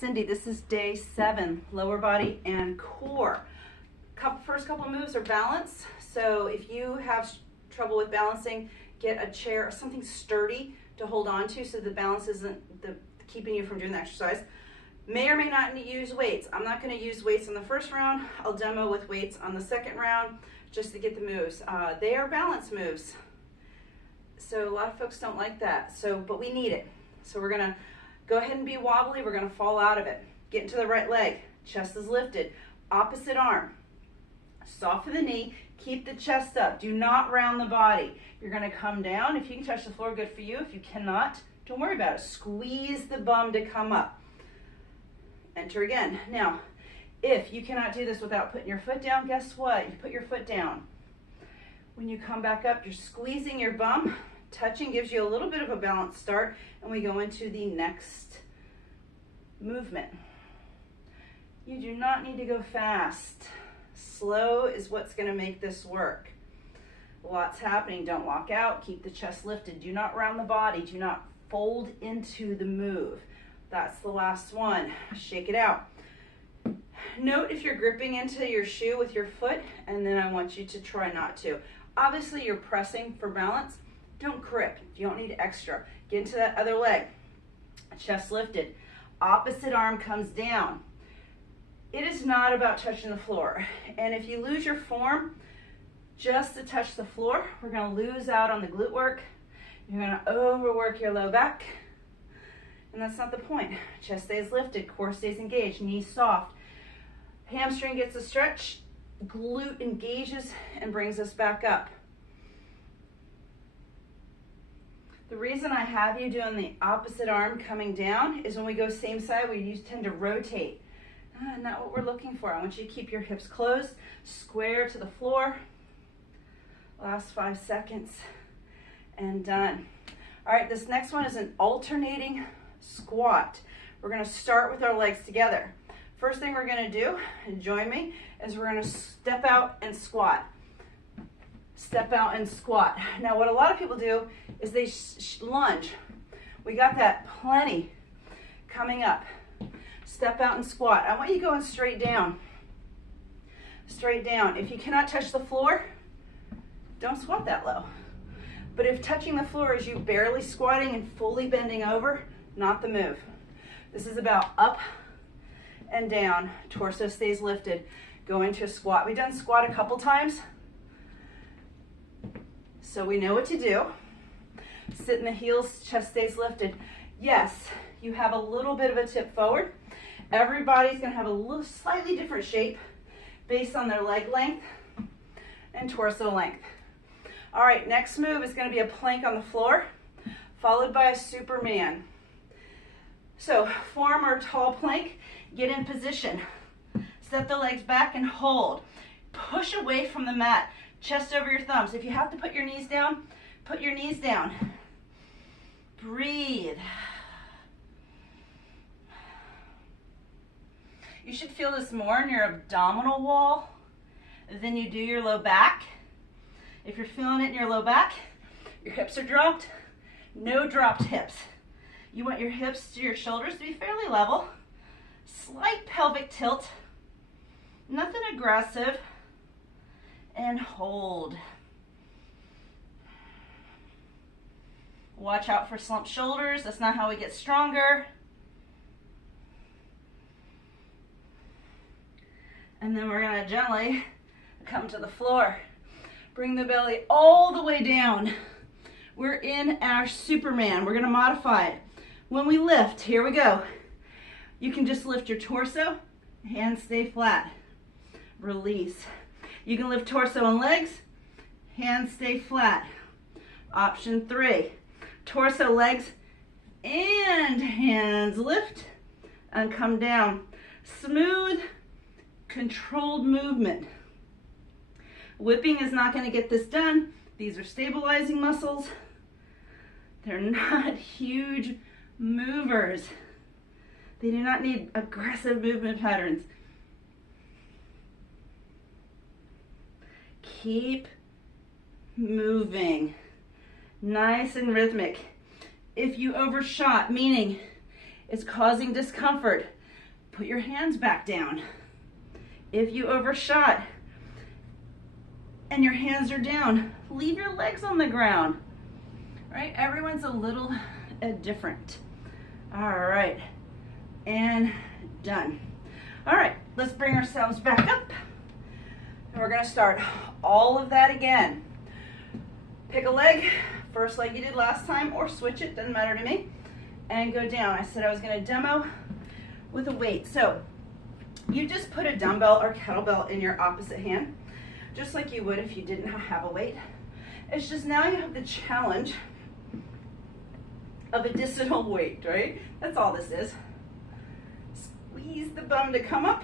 Cindy. This is day 7, lower body and core. First couple of moves are balance. So if you have trouble with balancing, get a chair or something sturdy to hold on to so the balance isn't keeping you from doing the exercise. May or may not need to use weights. I'm not going to use weights on the first round. I'll demo with weights on the second round just to get the moves. They are balance moves. So a lot of folks don't like that. But we need it. So we're going to go ahead and be wobbly. We're going to fall out of it. Get into the right leg. Chest is lifted. Opposite arm. Soften the knee. Keep the chest up. Do not round the body. You're going to come down. If you can touch the floor, good for you. If you cannot, don't worry about it. Squeeze the bum to come up. Enter again. Now, if you cannot do this without putting your foot down, guess what? You put your foot down. When you come back up, you're squeezing your bum. Touching gives you a little bit of a balanced start, and we go into the next movement. You do not need to go fast. Slow is what's going to make this work. Lots happening. Don't walk out. Keep the chest lifted. Do not round the body. Do not fold into the move. That's the last one. Shake it out. Note if you're gripping into your shoe with your foot, and then I want you to try not to. Obviously, you're pressing for balance. Don't grip. You don't need extra. Get into that other leg. Chest lifted. Opposite arm comes down. It is not about touching the floor. And if you lose your form just to touch the floor, we're going to lose out on the glute work. You're going to overwork your low back. And that's not the point. Chest stays lifted. Core stays engaged. Knees soft. Hamstring gets a stretch. Glute engages and brings us back up. The reason I have you doing the opposite arm coming down is when we go same side, we tend to rotate. Not what we're looking for. I want you to keep your hips closed, square to the floor. Last 5 seconds and done. All right, this next one is an alternating squat. We're going to start with our legs together. First thing we're going to do, and join me, is we're going to step out and squat. Step out and squat. Now what a lot of people do is they lunge. We got that plenty coming up. Step out and squat. I want you going straight down. Straight down. If you cannot touch the floor, don't squat that low. But if touching the floor is you barely squatting and fully bending over, not the move. This is about up and down. Torso stays lifted. Go into a squat. We've done squat a couple times, so we know what to do. Sit in the heels, chest stays lifted. Yes, you have a little bit of a tip forward. Everybody's going to have a little slightly different shape based on their leg length and torso length. All right, next move is going to be a plank on the floor, followed by a Superman. So form our tall plank, get in position. Step the legs back and hold. Push away from the mat, chest over your thumbs. If you have to put your knees down, put your knees down. Breathe. You should feel this more in your abdominal wall than you do your low back. If you're feeling it in your low back, your hips are dropped. No dropped hips. You want your hips to your shoulders to be fairly level. Slight pelvic tilt. Nothing aggressive. And hold. Watch out for slumped shoulders. That's not how we get stronger. And then we're going to gently come to the floor. Bring the belly all the way down. We're in our Superman. We're going to modify it. When we lift, here we go. You can just lift your torso, hands stay flat. Release. You can lift torso and legs, hands stay flat. Option 3, torso, legs, and hands lift and come down. Smooth, controlled movement. Whipping is not going to get this done. These are stabilizing muscles. They're not huge movers. They do not need aggressive movement patterns. Keep moving. Nice and rhythmic. If you overshot, meaning it's causing discomfort, put your hands back down. If you overshot and your hands are down, leave your legs on the ground. Right? Everyone's a little different. All right, and done. All right, let's bring ourselves back up. And we're gonna start all of that again. Pick a leg, first leg you did last time, or switch it, doesn't matter to me, and go down. I said I was gonna demo with a weight. So you just put a dumbbell or kettlebell in your opposite hand, just like you would if you didn't have a weight. It's just now you have the challenge of additional weight, right? That's all this is. Squeeze the bum to come up.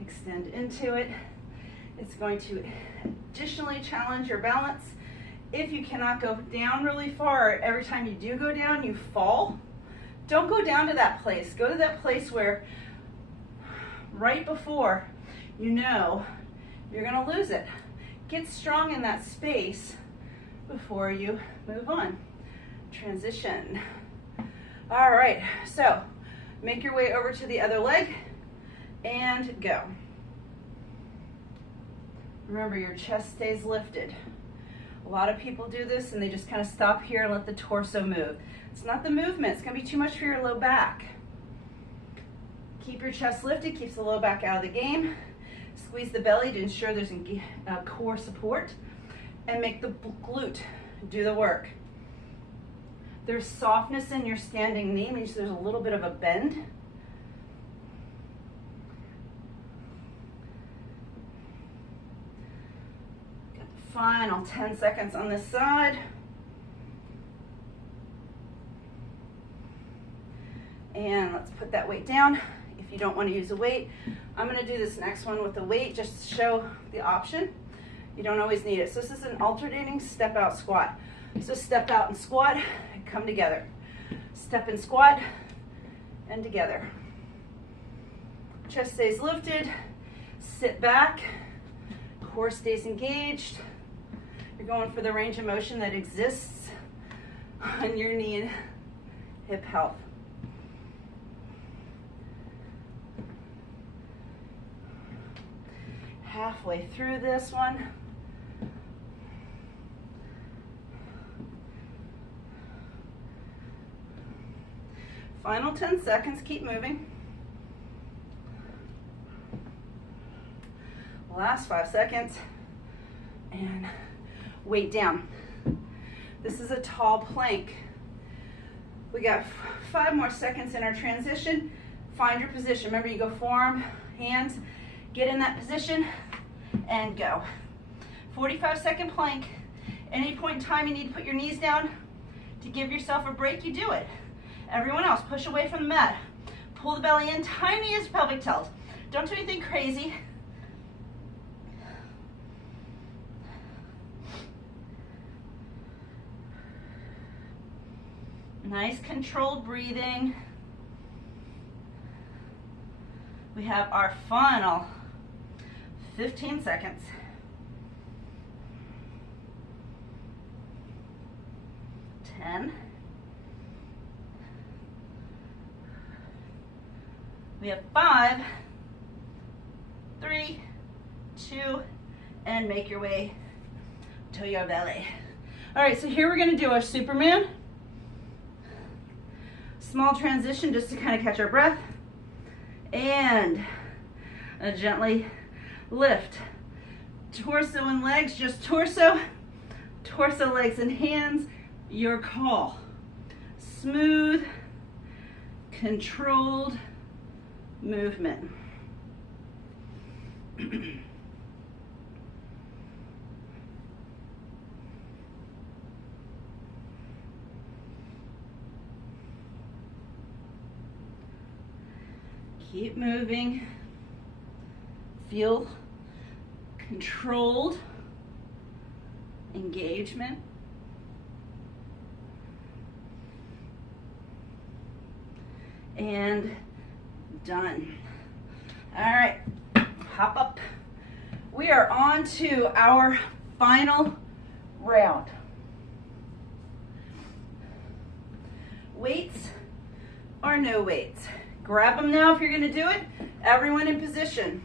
Extend into it. It's going to additionally challenge your balance. If you cannot go down really far, every time you do go down, you fall. Don't go down to that place. Go to that place where right before you know you're gonna lose it. Get strong in that space before you move on. Transition. All right, so make your way over to the other leg and go. Remember, your chest stays lifted. A lot of people do this and they just kind of stop here and let the torso move. It's not the movement, it's gonna be too much for your low back. Keep your chest lifted, keeps the low back out of the game. Squeeze the belly to ensure there's a core support, and make the glute do the work. There's softness in your standing knee, means there's a little bit of a bend. Got the final 10 seconds on this side. And let's put that weight down. If you don't want to use a weight, I'm going to do this next one with the weight just to show the option. You don't always need it. So this is an alternating step out squat. So step out and squat and come together. Step and squat and together. Chest stays lifted. Sit back. Core stays engaged. You're going for the range of motion that exists on your knee and hip health. Halfway through this one. Final 10 seconds, keep moving. Last 5 seconds, and weight down. This is a tall plank. We got 5 more seconds in our transition. Find your position. Remember, you go forearm, hands, get in that position, and go. 45-second plank. Any point in time you need to put your knees down to give yourself a break, you do it. Everyone else, push away from the mat. Pull the belly in, tiny as pelvic tilt. Don't do anything crazy. Nice controlled breathing. We have our final 15 seconds. 10. We have 5, 3, 2, and make your way to your belly. All right, so here we're gonna do our Superman. Small transition just to kind of catch our breath. And gently lift. Torso and legs, just torso. Torso, legs, and hands, your call. Smooth, controlled movement. Keep moving. Feel controlled engagement. And done. All right, hop up. We are on to our final round. Weights or no weights? Grab them now if you're going to do it. Everyone in position.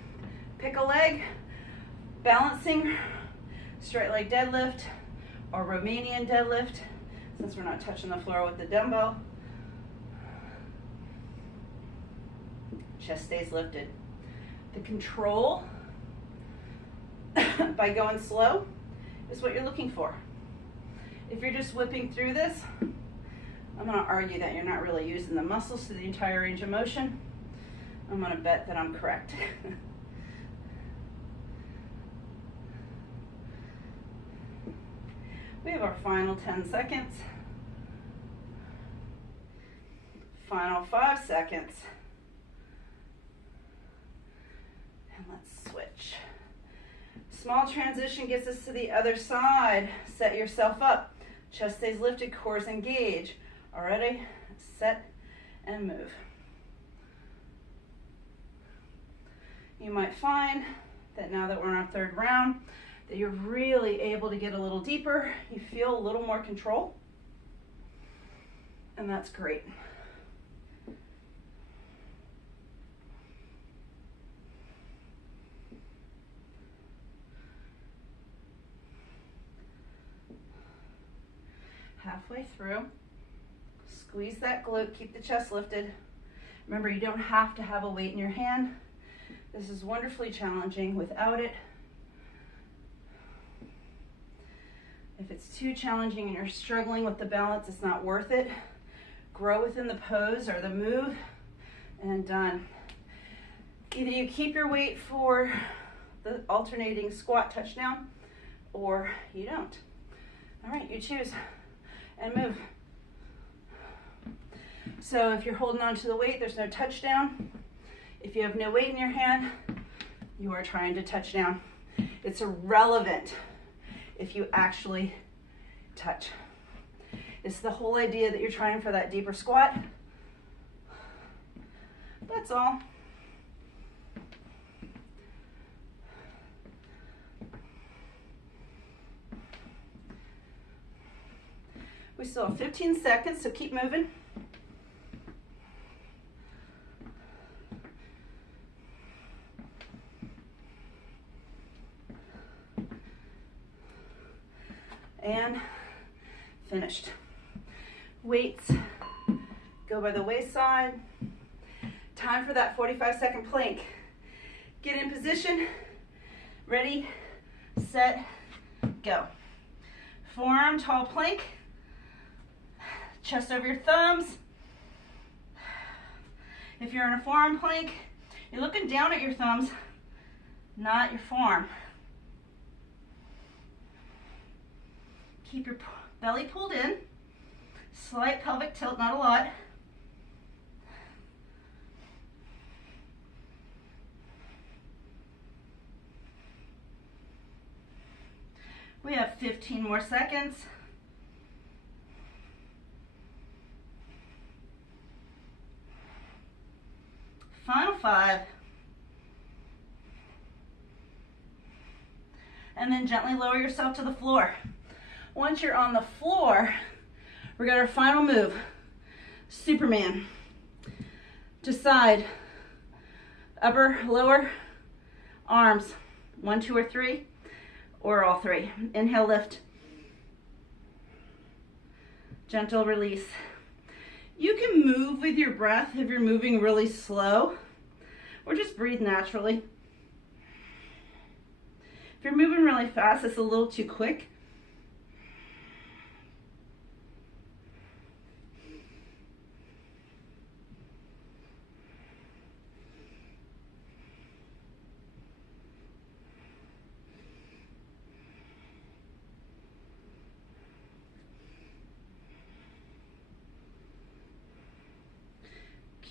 Pick a leg, balancing, straight leg deadlift or Romanian deadlift, since we're not touching the floor with the dumbbell. Chest stays lifted. The control by going slow is what you're looking for. If you're just whipping through this, I'm going to argue that you're not really using the muscles to the entire range of motion. I'm going to bet that I'm correct. We have our final 10 seconds. Final 5 seconds. And let's switch. Small transition gets us to the other side. Set yourself up. Chest stays lifted, core is engaged. All ready? Set and move. You might find that now that we're in our third round, that you're really able to get a little deeper. You feel a little more control. And that's great. Halfway through, squeeze that glute, keep the chest lifted. Remember, you don't have to have a weight in your hand. This is wonderfully challenging without it. If it's too challenging and you're struggling with the balance, it's not worth it. Grow within the pose or the move, and done. Either you keep your weight for the alternating squat touchdown, or you don't. All right, you choose. And move. So if you're holding on to the weight, there's no touchdown. If you have no weight in your hand, you are trying to touch down. It's irrelevant if you actually touch. It's the whole idea that you're trying for that deeper squat. That's all. We still have 15 seconds, so keep moving. And finished. Weights go by the wayside. Time for that 45-second plank. Get in position. Ready, set, go. Forearm tall plank. Chest over your thumbs. If you're in a forearm plank, you're looking down at your thumbs, not your forearm. Keep your belly pulled in. Slight pelvic tilt, not a lot. We have 15 more seconds. Final 5. And then gently lower yourself to the floor. Once you're on the floor, we got our final move. Superman. Decide. Upper, lower, arms. 1, 2, or 3, or all 3. Inhale, lift. Gentle release. You can move with your breath if you're moving really slow, or just breathe naturally. If you're moving really fast, it's a little too quick.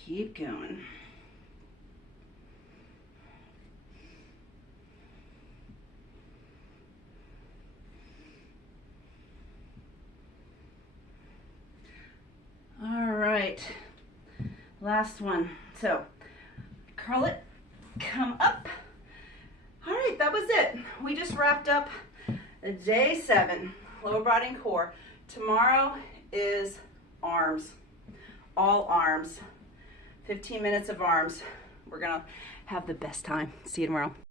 Keep going. All right, last one. So curl it, come up. All right, that was it. We just wrapped up day 7, lower body and core. Tomorrow is arms, all arms. 15 minutes of arms. We're gonna have the best time. See you tomorrow.